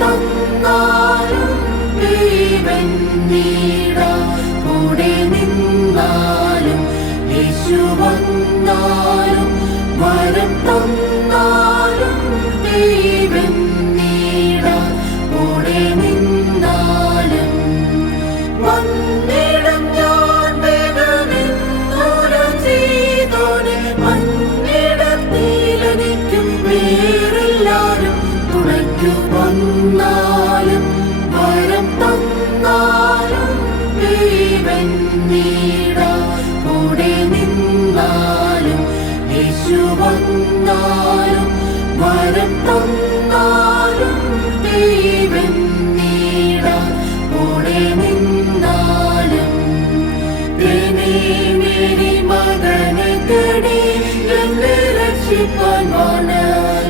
തന്നാലും ദൈവന്നീടാൻ കൂടെ നിന്നാലും യേശു വന്നാലും വരം തന്നാലും ദൈവന്നീടാൻ കൂടെ നിന്നാലും വന്നിടം ഞാൻ വേഗമെന്നുര ചെയ്തോനെ മന്നിടത്തിലെനിക്കും വേറെല്ലാരും തുണയ്ക്കു വന്നാലും വരം തന്നാലും ദൈവന്നീടാൻ കൂടെ നിന്നാലും യേശു വന്നാലും വരം തന്നാലും ദൈവന്നീടാൻ കൂടെ നിന്നാലും മേരി മകനെ തേടി എന്നെ രക്ഷിപ്പാൻ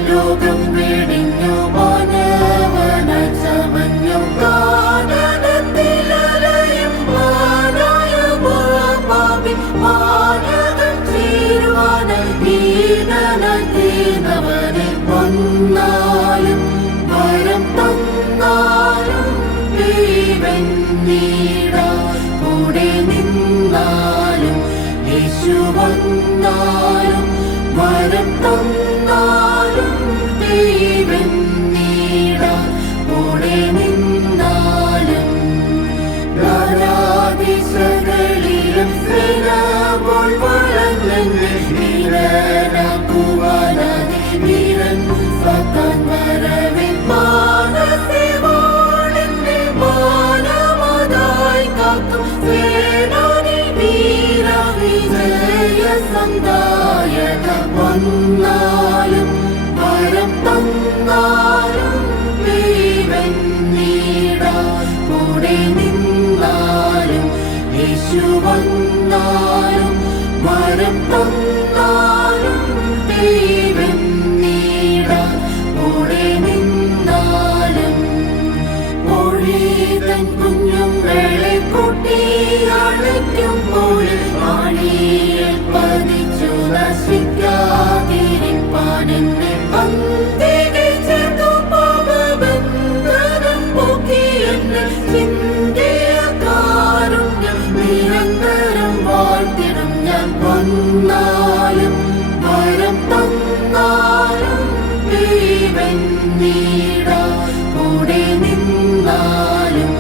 ലോകം വെടിഞ്ഞു മാനവന ചമഞ്ഞു കാനനത്തിലലയും മാനായ പാപി മാനവൻ ചേരുവാനായി ദീനനവനെ വന്നാലും വരം തന്നാലും ദൈവന്നീടാൻ കൂടെ നിന്നാലും യേശു വന്നാലും വരം തന്നാലും ദൈവന്നീടാൻ കൂടെ നിന്നാലും നാനാദിശകളിലും സേനാപോൽ വളർന്നെന്നെ വീരനാക്കുവാനായി വീരൻ സാത്താൻ വരവെ മാനസേവോളെന്നെ മാനമതായി കാക്കും സേനാനി വീര വിജയ സന്ദായക വന്നാലും വരം തന്നാലും ദൈവന്നീടാൻ കൂടെ നിന്നാലും യേശു വന്നാലും വരം തന്നാലും ദൈവന്നീടാൻ കൂടെ നിന്നാലും ഒഴിതൻ കുഞ്ഞുങ്ങളെ കൂട്ടി അണയ്ക്കുമ്പോൾ ആണിയിൽ പതിച്ചു നശിക്കാതിരിപ്പാൻ എന്നെ പന്തികെ ചേർത്തു പാപബന്ധനം പോക്കി എന്നെ ചിന്തിയ കാരുണ്യം നിരന്തരം വാഴ്ത്തിടും ഞാൻ വന്നാലും വരം തന്നാലും ദൈവന്നീടാൻ കൂടെ നിന്നാലും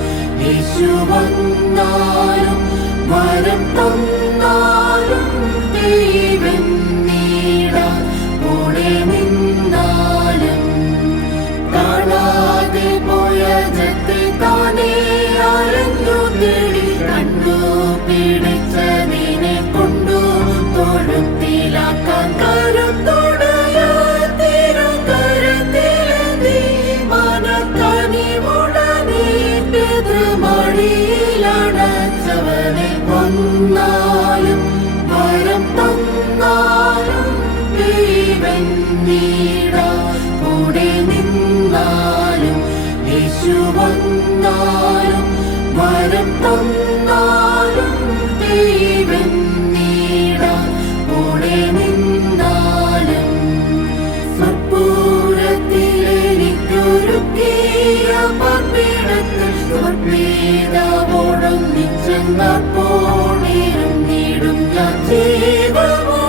യേശു വന്നാലും വരം തന്നാലും ദൈവന്നീടാൻ കൂടെ നിന്നാലും കാണാതെ പോയ ജത്തെ താനേ അലഞ്ഞു തേടി കണ്ടു പിടിച്ചതിനെ കൊണ്ടു തൊഴുത്തിലാക്കാൻ കരുത്തോടയ തിരുകരത്തിലെത്തി മനക്കനിവുടനെ പിതൃമടിയിലടച്ചവനെ വന്നാലും വരം തന്നാലും ദൈവന്നീടാൻ കൂടെ നിന്നാലും യേശു വന്നാലും വരം തന്നാലും ദൈവന്നീടാൻ കൂടെ നിന്നാലും സ്വപ്പൂരത്തിലെനിക്കൊരുക്കിയ പാർപ്പിടത്തിൽ സ്വർപ്പീതാവോടൊന്നിച്ചെന്നപ്പോണിരും നീടും ഞാൻ ജീവമോ